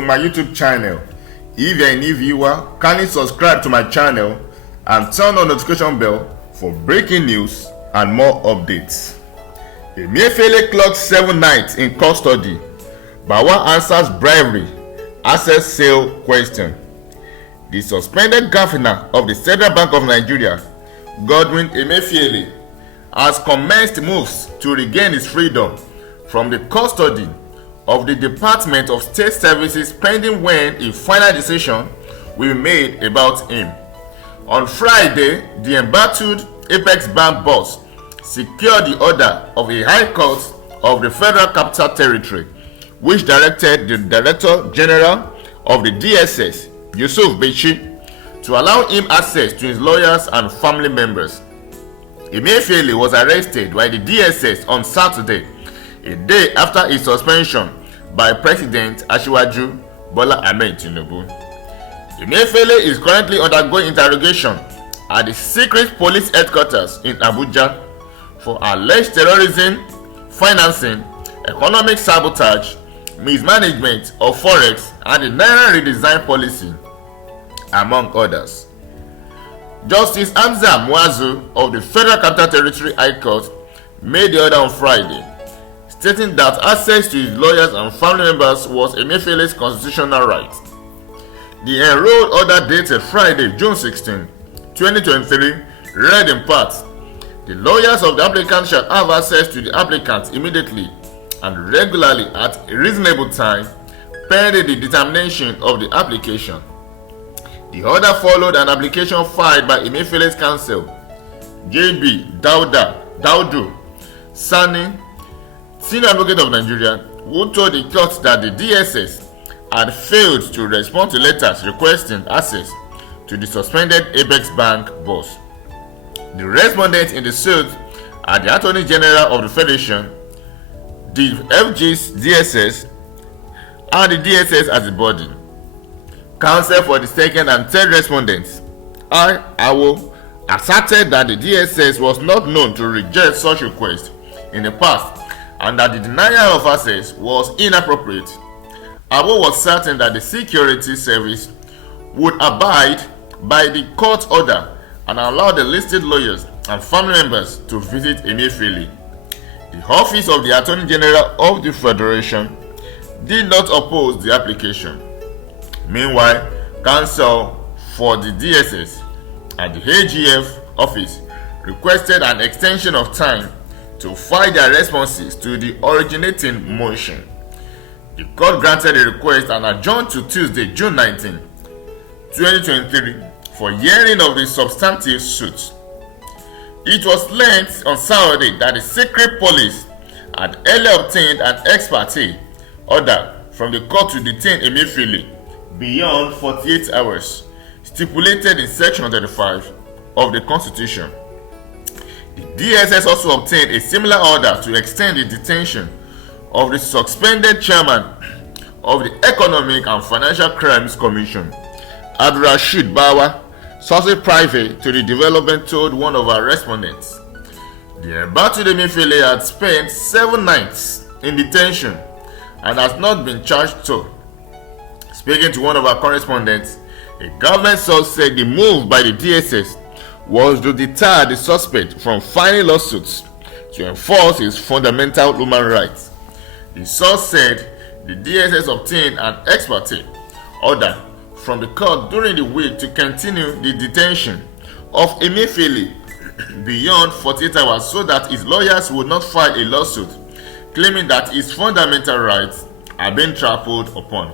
to my YouTube channel. If you're a new viewer, kindly subscribe to my channel and turn on the notification bell for breaking news and more updates. Emefiele clocked 7 nights in custody. Bawa answers bribery, asset sale question. The suspended governor of the Central Bank of Nigeria, Godwin Emefiele, has commenced moves to regain his freedom from the custody of the Department of State Services pending when a final decision will be made about him. On Friday, the embattled Apex Bank boss secured the order of a High Court of the Federal Capital Territory, which directed the Director General of the DSS, Yusuf Bichi, to allow him access to his lawyers and family members. Emefiele was arrested by the DSS on Saturday, a day after his suspension by President Asiwaju Bola Ahmed Tinubu. Emefiele is currently undergoing interrogation at the secret police headquarters in Abuja for alleged terrorism, financing, economic sabotage, mismanagement of forex, and the Naira redesign policy, among others. Justice Hamza Muazu of the Federal Capital Territory High Court made the order on Friday, stating that access to his lawyers and family members was Emefiele's constitutional right. The enrolled order dated Friday, June 16, 2023, read in part, the lawyers of the applicant shall have access to the applicant immediately and regularly at a reasonable time, pending the determination of the application. The order followed an application filed by Emefiele's counsel, J.B. Daudu Sani, Senior Advocate of Nigeria, who told the court that the DSS had failed to respond to letters requesting access to the suspended Apex Bank boss. The respondents in the suit are the Attorney General of the Federation, the FG's DSS, and the DSS as a body. Counsel for the second and third respondents, Awo, asserted that the DSS was not known to reject such requests in the past and that the denial of access was inappropriate. Awo was certain that the security service would abide by the court order and allow the listed lawyers and family members to visit Emefiele. The Office of the Attorney General of the Federation did not oppose the application. Meanwhile, counsel for the DSS at the AGF office requested an extension of time to file their responses to the originating motion. The court granted the request and adjourned to Tuesday, June 19, 2023, for hearing of the substantive suit. It was learned on Saturday that the secret police had earlier obtained an ex parte order from the court to detain Emefiele beyond 48 hours, stipulated in Section 35 of the Constitution. The DSS also obtained a similar order to extend the detention of the suspended chairman of the Economic and Financial Crimes Commission, Abdulrasheed Bawa, sources private to the development, told one of our respondents. The embattled Emefiele had spent 7 nights in detention and has not been charged to. Speaking to one of our correspondents, a government source said the move by the DSS was to deter the suspect from filing lawsuits to enforce his fundamental human rights. The source said the DSS obtained an ex parte order from the court during the week to continue the detention of Emefiele beyond 48 hours so that his lawyers would not file a lawsuit claiming that his fundamental rights are being trampled upon.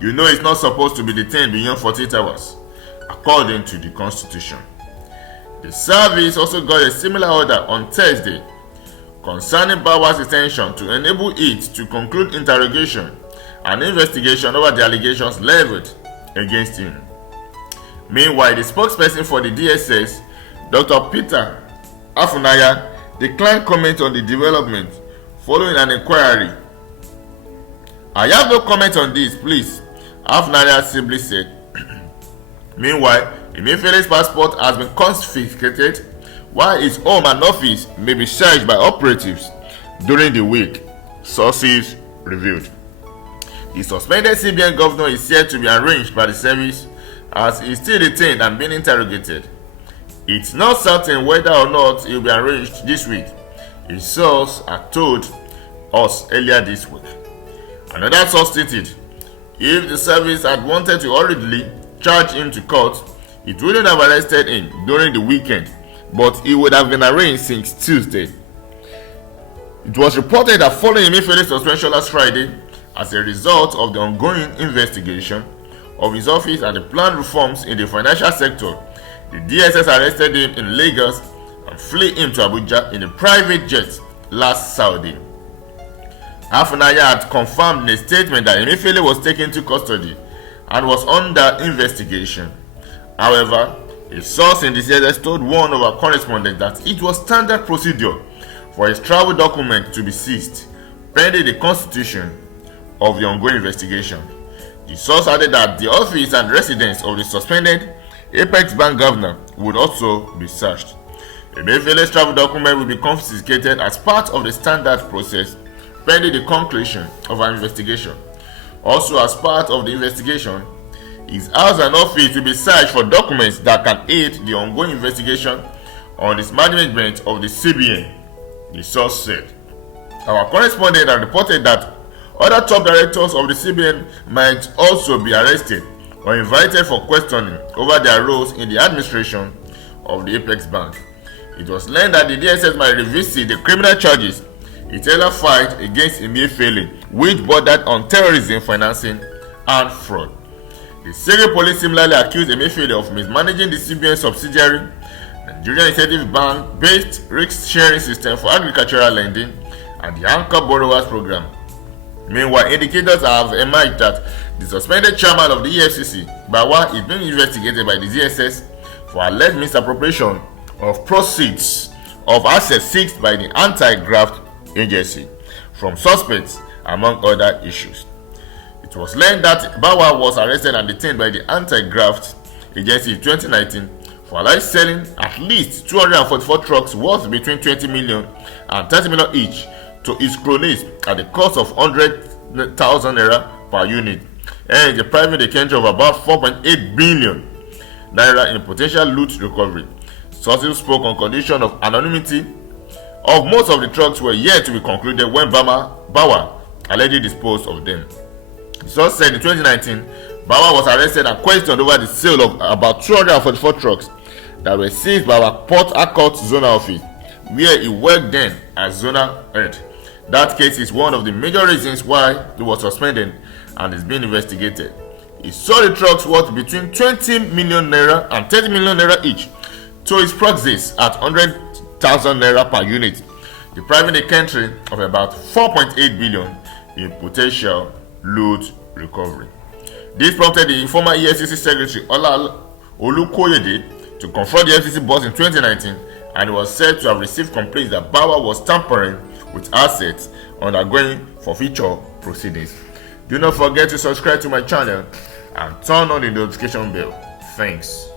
You know he's not supposed to be detained beyond 48 hours, according to the Constitution. The service also got a similar order on Thursday concerning Bawa's detention to enable it to conclude interrogation and investigation over the allegations leveled against him. Meanwhile, the spokesperson for the DSS, Dr. Peter Afunaya, declined comment on the development following an inquiry. I have no comment on this, please, Afunaya simply said. Meanwhile, Emefiele's passport has been confiscated, while his home and office may be searched by operatives during the week, sources revealed. The suspended CBN governor is said to be arraigned by the service as he is still detained and being interrogated. It's not certain whether or not he will be arraigned this week, his sources have told us earlier this week. Another source stated, if the service had wanted to hurriedly charge him to court, it wouldn't have arrested him during the weekend, but he would have been arraigned since Tuesday. It was reported that following Emefiele's suspension last Friday, as a result of the ongoing investigation of his office and the planned reforms in the financial sector, the DSS arrested him in Lagos and flew him to Abuja in a private jet last Saturday. Afunaya had confirmed in a statement that Emefiele was taken into custody and was under investigation. However, a source in the DSS told one of our correspondents that it was standard procedure for his travel document to be seized pending the constitution of the ongoing investigation. The source added that the office and residence of the suspended Apex Bank governor would also be searched. Emefiele's travel document will be confiscated as part of the standard process pending the conclusion of an investigation. Also, as part of the investigation, his house and office will be searched for documents that can aid the ongoing investigation on the management of the CBN, the source said. Our correspondent had reported that other top directors of the CBN might also be arrested or invited for questioning over their roles in the administration of the Apex Bank. It was learned that the DSS might revisit the criminal charges it earlier filed against Emefiele, which bordered on terrorism financing and fraud. The Syria police similarly accused Emefiele of mismanaging the CBN subsidiary, Nigerian Incentive Bank-based risk-sharing system for agricultural lending, and the Anchor Borrowers Program. Meanwhile, indicators have emerged that the suspended chairman of the EFCC, Bawa, is being investigated by the DSS for alleged misappropriation of proceeds of assets seized by the anti-graft agency from suspects, among other issues. It was learned that Bawa was arrested and detained by the anti-graft agency in 2019 for alleged selling at least 244 trucks worth between 20 million and 30 million each to his cronies at the cost of 100,000 naira per unit, and the private account of about 4.8 billion naira in potential loot recovery. Sources spoke on condition of anonymity of most of the trucks were yet to be concluded when Bawa allegedly disposed of them. The source said in 2019, Bawa was arrested and questioned over the sale of about 244 trucks that were seized by our Port Harcourt zonal office, where he worked then as zonal head. That case is one of the major reasons why he was suspended and is being investigated. He sold the trucks worth between 20 million naira and 30 million naira each to his proxies at 100,000 naira per unit, the private account of about 4.8 billion in potential loot recovery. This prompted the former EFCC Secretary Olukoyede to confront the FCC boss in 2019, and he was said to have received complaints that Bawa was tampering with assets undergoing forfeiture proceedings. Do not forget to subscribe to my channel and turn on the notification bell. Thanks.